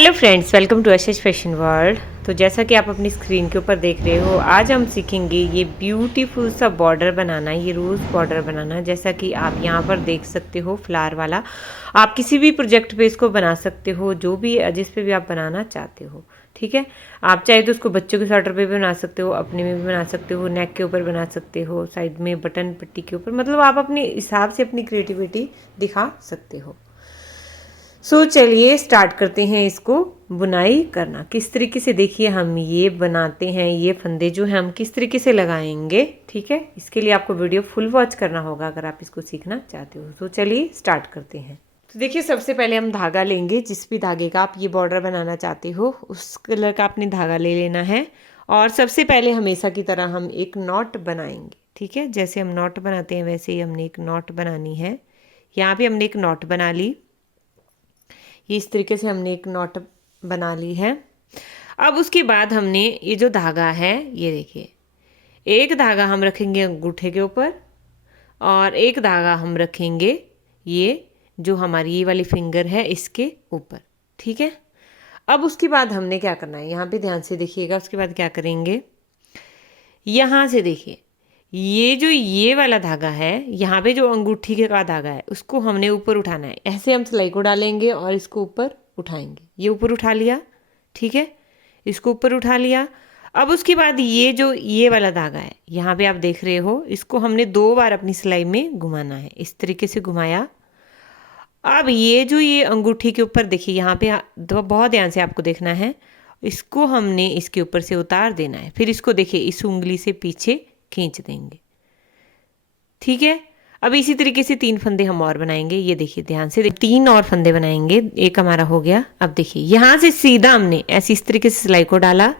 Hello friends, welcome to एशेज fashion world. तो जैसा कि आप अपनी स्क्रीन के ऊपर देख रहे हो, आज हम सीखेंगे ये ब्यूटीफुल सा बॉर्डर बनाना, ये रोज़ बॉर्डर बनाना। जैसा कि आप यहाँ पर देख सकते हो फ्लावर वाला। आप किसी भी प्रोजेक्ट पे इसको बना सकते हो, जो भी जिस पे भी आप बनाना चाहते हो। ठीक है, आप चाहे तो उसको बच्चों के स्वेटर पे भी बना सकते हो, अपने में भी बना सकते हो, नेक के ऊपर बना सकते हो, साइड में बटन पट्टी के ऊपर, मतलब आप अपने हिसाब से अपनी क्रिएटिविटी दिखा सकते हो। चलिए स्टार्ट करते हैं इसको बुनाई करना। किस तरीके से देखिए हम ये बनाते हैं, ये फंदे जो हैं हम किस तरीके से लगाएंगे। ठीक है, इसके लिए आपको वीडियो फुल वॉच करना होगा अगर आप इसको सीखना चाहते हो। तो चलिए स्टार्ट करते हैं। तो देखिए, सबसे पहले हम धागा लेंगे। जिस भी धागे का आप ये बॉर्डर बनाना चाहते हो उस कलर का आपने धागा ले लेना है। और सबसे पहले हमेशा की तरह हम एक नॉट बनाएंगे। ठीक है, जैसे हम नॉट बनाते हैं वैसे ही हमने एक नॉट बनानी है। यहाँ पे हमने एक नॉट बना ली। ये इस तरीके से हमने एक नॉट बना ली है। अब उसके बाद हमने ये जो धागा है, ये देखिए, एक धागा हम रखेंगे अंगूठे के ऊपर और एक धागा हम रखेंगे ये जो हमारी ये वाली फिंगर है इसके ऊपर। ठीक है, अब उसके बाद हमने क्या करना है, यहाँ पे ध्यान से देखिएगा। उसके बाद क्या करेंगे, यहाँ से देखिए, ये वाला धागा है, यहाँ पे जो अंगूठी के का धागा है उसको हमने ऊपर उठाना है। ऐसे हम सिलाई को डालेंगे और इसको ऊपर उठाएंगे। ये ऊपर उठा लिया। ठीक है, इसको ऊपर उठा लिया। अब उसके बाद ये जो ये वाला धागा है, यहाँ पे आप देख रहे हो, इसको हमने 2 बार अपनी सिलाई में घुमाना है। इस तरीके से घुमाया। अब ये जो ये अंगूठी के ऊपर देखिए, यहाँ पे बहुत ध्यान से आपको देखना है, इसको हमने इसके ऊपर से उतार देना है। फिर इसको देखिए, इस उंगली से पीछे खींच देंगे। ठीक है, अब इसी तरीके से 3 फंदे हम और बनाएंगे। ये देखिए ध्यान से, 3 और फंदे बनाएंगे। एक हमारा हो गया। अब देखिए, यहाँ से सीधा हमने ऐसे इस तरीके से सिलाई को डाला।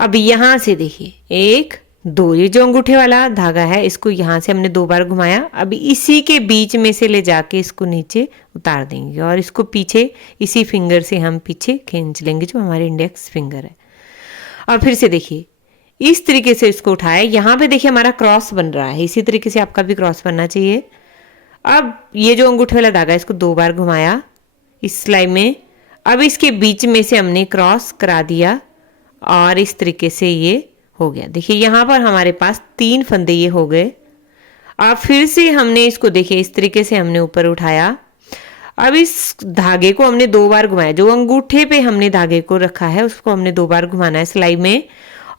अब यहाँ से देखिए 1 2, ये जो अंगूठे वाला धागा है इसको यहाँ से हमने 2 बार घुमाया। अब इसी के बीच में से ले जाके इसको नीचे उतार देंगे और इसको पीछे इसी फिंगर से हम पीछे खींच लेंगे, जो हमारे इंडेक्स फिंगर है। और फिर से देखिए, इस तरीके से इसको उठाया। यहाँ पे देखिए हमारा क्रॉस बन रहा है, इसी तरीके से आपका भी क्रॉस बनना चाहिए। अब ये जो अंगूठे वाला धागा है इसको 2 बार घुमाया इस सिलाई में। अब इसके बीच में से हमने क्रॉस करा दिया और इस तरीके से ये हो गया। देखिए यहाँ पर हमारे पास 3 फंदे ये हो गए। अब फिर से हमने इसको देखिए इस तरीके से हमने ऊपर उठाया। अब इस धागे को हमने 2 बार घुमाया। जो अंगूठे पे हमने धागे को रखा है उसको हमने 2 बार घुमाना है सिलाई में,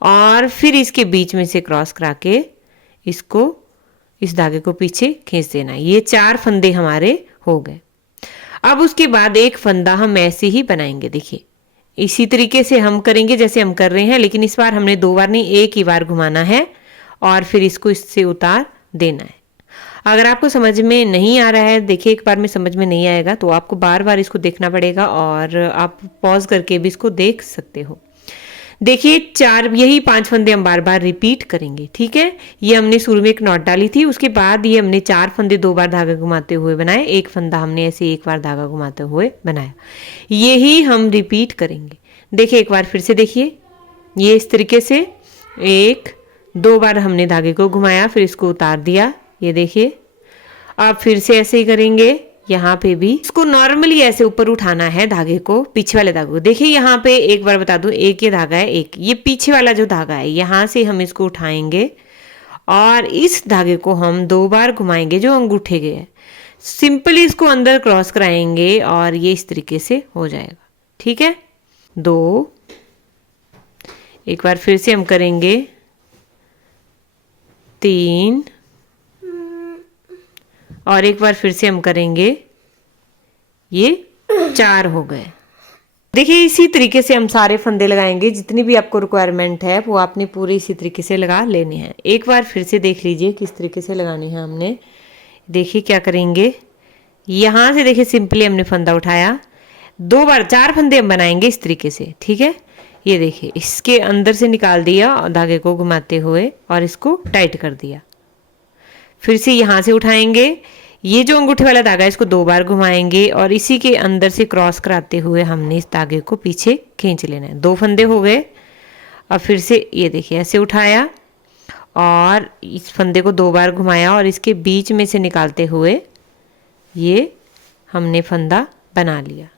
और फिर इसके बीच में से क्रॉस करा के इसको इस धागे को पीछे खींच देना। ये 4 फंदे हमारे हो गए। अब उसके बाद एक फंदा हम ऐसे ही बनाएंगे। देखिए इसी तरीके से हम करेंगे जैसे हम कर रहे हैं, लेकिन इस बार हमने 2 बार नहीं, एक ही बार घुमाना है और फिर इसको इससे उतार देना है। अगर आपको समझ में नहीं आ रहा है, देखिए एक बार में समझ में नहीं आएगा तो आपको बार बार इसको देखना पड़ेगा और आप पॉज करके भी इसको देख सकते हो। देखिए यही 5 फंदे हम बार बार रिपीट करेंगे। ठीक है, ये हमने शुरू में एक नॉट डाली थी, उसके बाद ये हमने 4 फंदे 2 बार धागा घुमाते हुए बनाए, एक फंदा हमने ऐसे 1 बार धागा घुमाते हुए बनाया। यही हम रिपीट करेंगे। देखिए एक बार फिर से देखिए, ये इस तरीके से 1 2 बार हमने धागे को घुमाया, फिर इसको उतार दिया। ये देखिए, अब फिर से ऐसे ही करेंगे। यहाँ पे भी इसको नॉर्मली ऐसे ऊपर उठाना है धागे को, पीछे वाले धागे को। देखिए यहाँ पे एक बार बता दूं, एक ये धागा है, एक ये पीछे वाला जो धागा है, यहाँ से हम इसको उठाएंगे और इस धागे को हम 2 बार घुमाएंगे जो अंगूठे के है। सिंपली इसको अंदर क्रॉस कराएंगे और ये इस तरीके से हो जाएगा। ठीक है, 2, एक बार फिर से हम करेंगे 3, और एक बार फिर से हम करेंगे, ये 4 हो गए। देखिए इसी तरीके से हम सारे फंदे लगाएंगे। जितनी भी आपको रिक्वायरमेंट है वो आपने पूरे इसी तरीके से लगा लेने हैं। एक बार फिर से देख लीजिए किस तरीके से लगाने हैं हमने। देखिए क्या करेंगे, यहाँ से देखिए सिंपली हमने फंदा उठाया, 2 बार 4 फंदे हम बनाएंगे इस तरीके से। ठीक है, ये देखिए इसके अंदर से निकाल दिया धागे को घुमाते हुए और इसको टाइट कर दिया। फिर से यहाँ से उठाएंगे, ये जो अंगूठे वाला धागा है इसको 2 बार घुमाएंगे और इसी के अंदर से क्रॉस कराते हुए हमने इस धागे को पीछे खींच लेना है। 2 फंदे हो गए। अब फिर से ये देखिए ऐसे उठाया और इस फंदे को 2 बार घुमाया और इसके बीच में से निकालते हुए ये हमने फंदा बना लिया।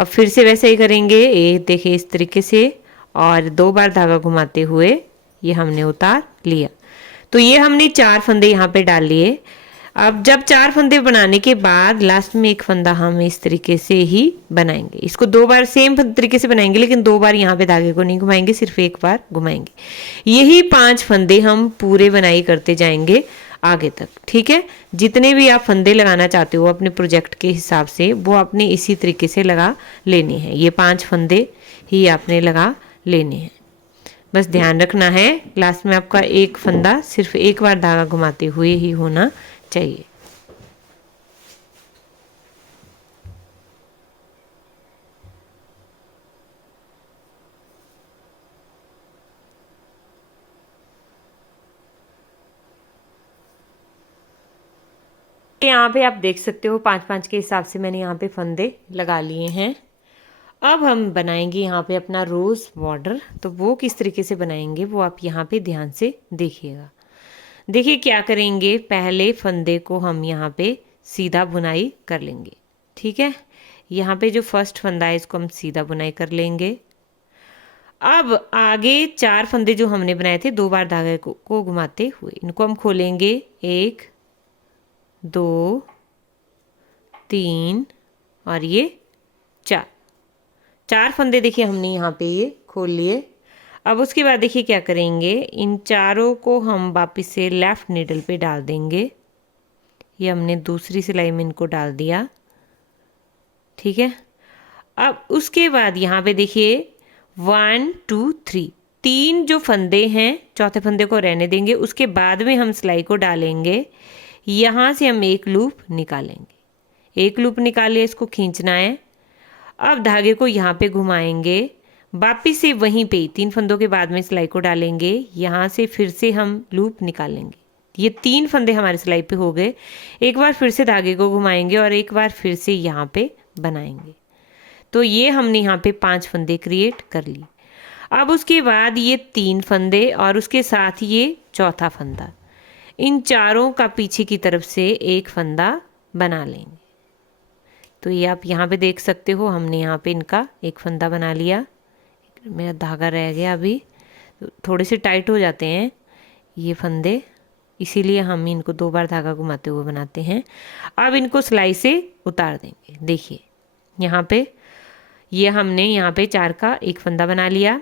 अब फिर से वैसे ही करेंगे, ये देखिए इस तरीके से, और 2 बार धागा घुमाते हुए ये हमने उतार लिया। तो ये हमने 4 फंदे यहाँ पे डाल लिए। अब जब 4 फंदे बनाने के बाद लास्ट में एक फंदा हम इस तरीके से ही बनाएंगे। इसको 2 बार सेम तरीके से बनाएंगे, लेकिन 2 बार यहाँ पे धागे को नहीं घुमाएंगे, सिर्फ एक बार घुमाएंगे। यही 5 फंदे हम पूरे बनाई करते जाएंगे आगे तक। ठीक है, जितने भी आप फंदे लगाना चाहते हो अपने प्रोजेक्ट के हिसाब से वो आपने इसी तरीके से लगा लेने हैं। ये 5 फंदे ही आपने लगा लेने हैं। बस ध्यान रखना है लास्ट में आपका एक फंदा सिर्फ एक बार धागा घुमाते हुए ही होना चाहिए। यहाँ पे आप देख सकते हो 5-5 के हिसाब से मैंने यहाँ पे फंदे लगा लिए हैं। अब हम बनाएंगे यहाँ पे अपना रोज़ बॉर्डर। तो वो किस तरीके से बनाएंगे वो आप यहाँ पे ध्यान से देखिएगा। देखिए क्या करेंगे, पहले फंदे को हम यहाँ पे सीधा बुनाई कर लेंगे। ठीक है, यहाँ पे जो फर्स्ट फंदा है इसको हम सीधा बुनाई कर लेंगे। अब आगे 4 फंदे जो हमने बनाए थे 2 बार धागे को घुमाते हुए इनको हम खोलेंगे। 1 2 3 और ये 4 फंदे देखिए हमने यहाँ पे ये खोल लिए। अब उसके बाद देखिए क्या करेंगे, इन चारों को हम वापस से लेफ़्ट नीडल पे डाल देंगे। ये हमने दूसरी सिलाई में इनको डाल दिया। ठीक है, अब उसके बाद यहाँ पे देखिए 1 2 3 3 जो फंदे हैं, चौथे फंदे को रहने देंगे। उसके बाद में हम सिलाई को डालेंगे। यहाँ से हम एक लूप निकालेंगे। एक लूप निकालिए, इसको खींचना है। अब धागे को यहाँ पे घुमाएंगे, वापिस से वहीं पे 3 फंदों के बाद में सिलाई को डालेंगे। यहाँ से फिर से हम लूप निकालेंगे। ये 3 फंदे हमारे सिलाई पे हो गए। एक बार फिर से धागे को घुमाएंगे और एक बार फिर से यहाँ पे बनाएंगे। तो ये हमने यहाँ पे 5 फंदे क्रिएट कर ली। अब उसके बाद ये 3 फंदे और उसके साथ ये चौथा फंदा, इन चारों का पीछे की तरफ से एक फंदा बना लेंगे। तो ये आप यहाँ पे देख सकते हो, हमने यहाँ पे इनका एक फंदा बना लिया। मेरा धागा रह गया अभी, थोड़े से टाइट हो जाते हैं ये फंदे, इसीलिए हम इनको 2 बार धागा घुमाते हुए बनाते हैं। अब इनको सिलाई से उतार देंगे। देखिए यहाँ पे ये हमने यहाँ पे 4 का एक फंदा बना लिया।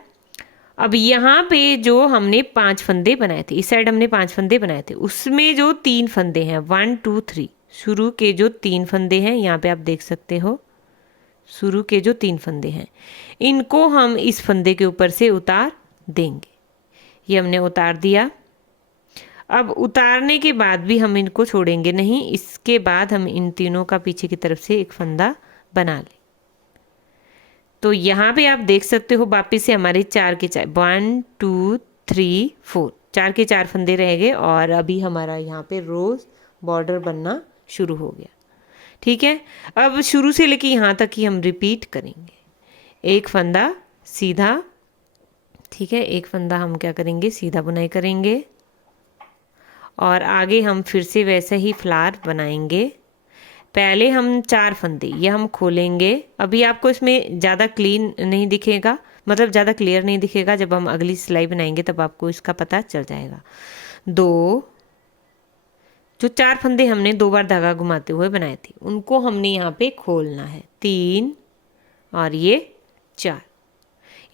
अब यहाँ पे जो हमने 5 फंदे बनाए थे, इस साइड हमने 5 फंदे बनाए थे, उसमें जो 3 फंदे हैं 1 2 3 शुरू के जो 3 फंदे हैं यहाँ पे आप देख सकते हो, शुरू के जो 3 फंदे हैं इनको हम इस फंदे के ऊपर से उतार देंगे। ये हमने उतार दिया। अब उतारने के बाद भी हम इनको छोड़ेंगे नहीं, इसके बाद हम इन तीनों का पीछे की तरफ से एक फंदा बना लें। तो यहाँ पे आप देख सकते हो वापिस से हमारे 4 के 4 1 2 3 4 4 के 4 फंदे रह गए और अभी हमारा यहाँ पे रोज़ बॉर्डर बनना शुरू हो गया। ठीक है, अब शुरू से लेके यहाँ तक ही हम रिपीट करेंगे। एक फंदा सीधा, ठीक है, एक फंदा हम क्या करेंगे, सीधा बुनाई करेंगे और आगे हम फिर से वैसे ही फ्लावर बनाएंगे। पहले हम 4 फंदे ये हम खोलेंगे। अभी आपको इसमें ज़्यादा क्लीन नहीं दिखेगा, मतलब ज़्यादा क्लियर नहीं दिखेगा, जब हम अगली सिलाई बनाएंगे तब आपको इसका पता चल जाएगा। 2 जो 4 फंदे हमने 2 बार धागा घुमाते हुए बनाए थे उनको हमने यहाँ पे खोलना है। 3 और ये 4,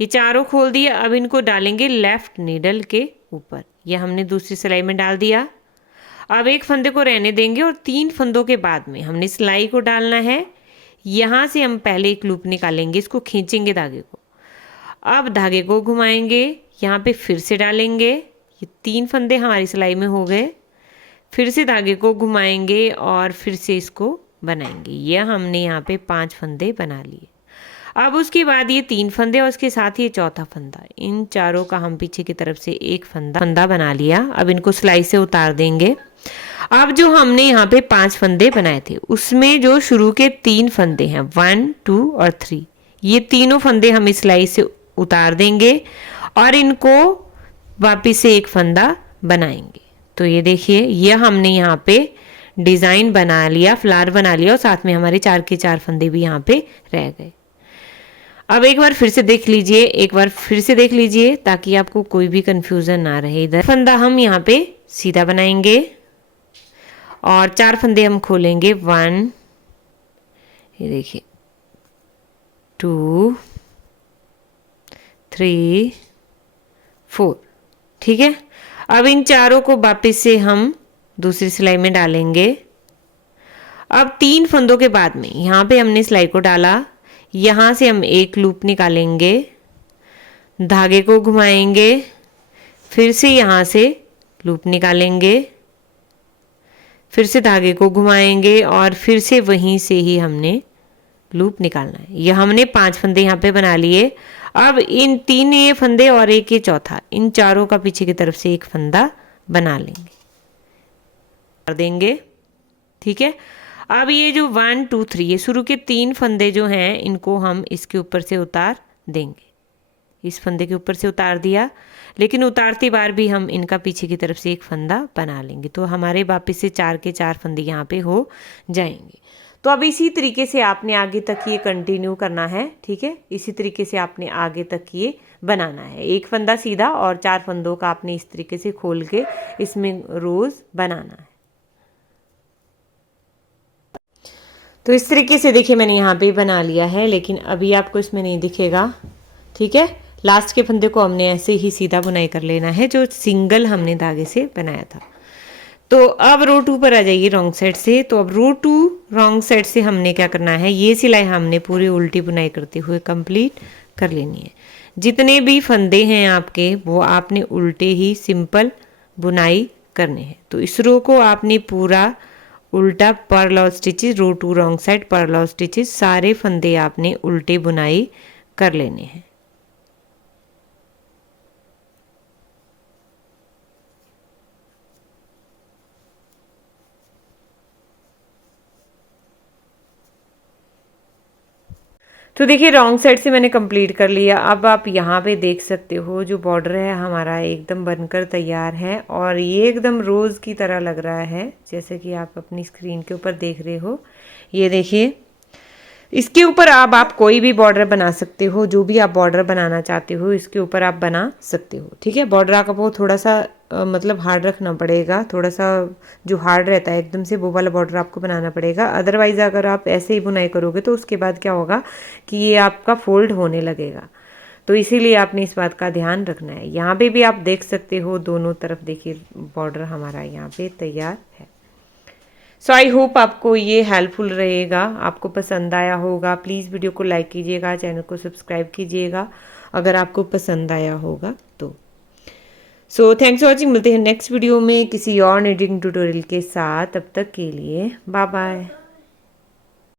ये चारों खोल दिया। अब इनको डालेंगे लेफ्ट नीडल के ऊपर। यह हमने दूसरी सिलाई में डाल दिया। अब एक फंदे को रहने देंगे और 3 फंदों के बाद में हमने सिलाई को डालना है। यहाँ से हम पहले एक लूप निकालेंगे, इसको खींचेंगे धागे को। अब धागे को घुमाएंगे, यहाँ पे फिर से डालेंगे। ये 3 फंदे हमारी सिलाई में हो गए। फिर से धागे को घुमाएंगे और फिर से इसको बनाएंगे। यह हमने यहाँ पे 5 फंदे बना लिए। अब उसके बाद ये 3 फंदे और उसके साथ ये चौथा फंदा, इन चारों का हम पीछे की तरफ से एक फंदा बना लिया। अब इनको सिलाई से उतार देंगे। अब जो हमने यहाँ पे 5 फंदे बनाए थे उसमें जो शुरू के 3 फंदे हैं 1 2 और 3, ये तीनों फंदे हम इस सिलाई से उतार देंगे और इनको वापिस से एक फंदा बनाएंगे। तो ये देखिए, यह हमने यहाँ पे डिज़ाइन बना लिया, फ्लावर बना लिया और साथ में हमारे 4 के 4 फंदे भी यहाँ पे रह गए। अब एक बार फिर से देख लीजिए, एक बार फिर से देख लीजिए ताकि आपको कोई भी कंफ्यूजन ना रहे। इधर फंदा हम यहाँ पे सीधा बनाएंगे और 4 फंदे हम खोलेंगे। 1, ये देखिए, 2, 3, 4, ठीक है। अब इन चारों को वापस से हम दूसरी सिलाई में डालेंगे। अब 3 फंदों के बाद में यहाँ पे हमने सिलाई को डाला, यहाँ से हम एक लूप निकालेंगे, धागे को घुमाएंगे, फिर से यहाँ से लूप निकालेंगे, फिर से धागे को घुमाएंगे और फिर से वहीं से ही हमने लूप निकालना है। यह हमने 5 फंदे यहाँ पे बना लिए। अब इन 3 ये फंदे और एक ये चौथा, इन चारों का पीछे की तरफ से एक फंदा बना लेंगे, कर देंगे, ठीक है। अब ये जो 1, 2, 3 ये शुरू के 3 फंदे जो हैं इनको हम इसके ऊपर से उतार देंगे। इस फंदे के ऊपर से उतार दिया, लेकिन उतारती बार भी हम इनका पीछे की तरफ से एक फंदा बना लेंगे, तो हमारे वापस से 4 के 4 फंदे यहाँ पे हो जाएंगे। तो अब इसी तरीके से आपने आगे तक ये कंटिन्यू करना है, ठीक है। इसी तरीके से आपने आगे तक ये बनाना है। एक फंदा सीधा और 4 फंदों का आपने इस तरीके से खोल के इसमें रोज बनाना है। तो इस तरीके से देखिए मैंने यहाँ पे बना लिया है, लेकिन अभी आपको इसमें नहीं दिखेगा, ठीक है। लास्ट के फंदे को हमने ऐसे ही सीधा बुनाई कर लेना है जो सिंगल हमने धागे से बनाया था। तो अब रो 2 पर आ जाइए रॉन्ग साइड से। तो अब रो 2 रॉन्ग साइड से हमने क्या करना है, ये सिलाई हमने पूरी उल्टी बुनाई करते हुए कंप्लीट कर लेनी है। जितने भी फंदे हैं आपके वो आपने उल्टे ही सिंपल बुनाई करने हैं। तो इस रो को आपने पूरा उल्टा पर्ल और स्टिचेस, रो 2 रॉन्ग साइड पर्ल और स्टिचेस, सारे फंदे आपने उल्टे बुनाई कर लेने हैं। तो देखिए रॉन्ग साइड से मैंने कंप्लीट कर लिया। अब आप यहाँ पे देख सकते हो जो बॉर्डर है हमारा एकदम बनकर तैयार है और ये एकदम रोज़ की तरह लग रहा है, जैसे कि आप अपनी स्क्रीन के ऊपर देख रहे हो। ये देखिए, इसके ऊपर अब आप कोई भी बॉर्डर बना सकते हो, जो भी आप बॉर्डर बनाना चाहते हो इसके ऊपर आप बना सकते हो, ठीक है। बॉर्डर आपको थोड़ा सा मतलब हार्ड रखना पड़ेगा, थोड़ा सा जो हार्ड रहता है एकदम से वो वाला बॉर्डर आपको बनाना पड़ेगा। अदरवाइज़ अगर आप ऐसे ही बुनाई करोगे तो उसके बाद क्या होगा कि ये आपका फोल्ड होने लगेगा। तो इसीलिए आपने इस बात का ध्यान रखना है। यहाँ पे भी आप देख सकते हो दोनों तरफ, देखिए बॉर्डर हमारा यहाँ पे तैयार है। सो आई होप आपको ये हेल्पफुल रहेगा, आपको पसंद आया होगा। प्लीज़ वीडियो को लाइक कीजिएगा, चैनल को सब्सक्राइब कीजिएगा अगर आपको पसंद आया होगा तो। So thanks for watching. मिलते हैं नेक्स्ट वीडियो में किसी और नीडिंग ट्यूटोरियल के साथ। तब तक के लिए बाय बाय।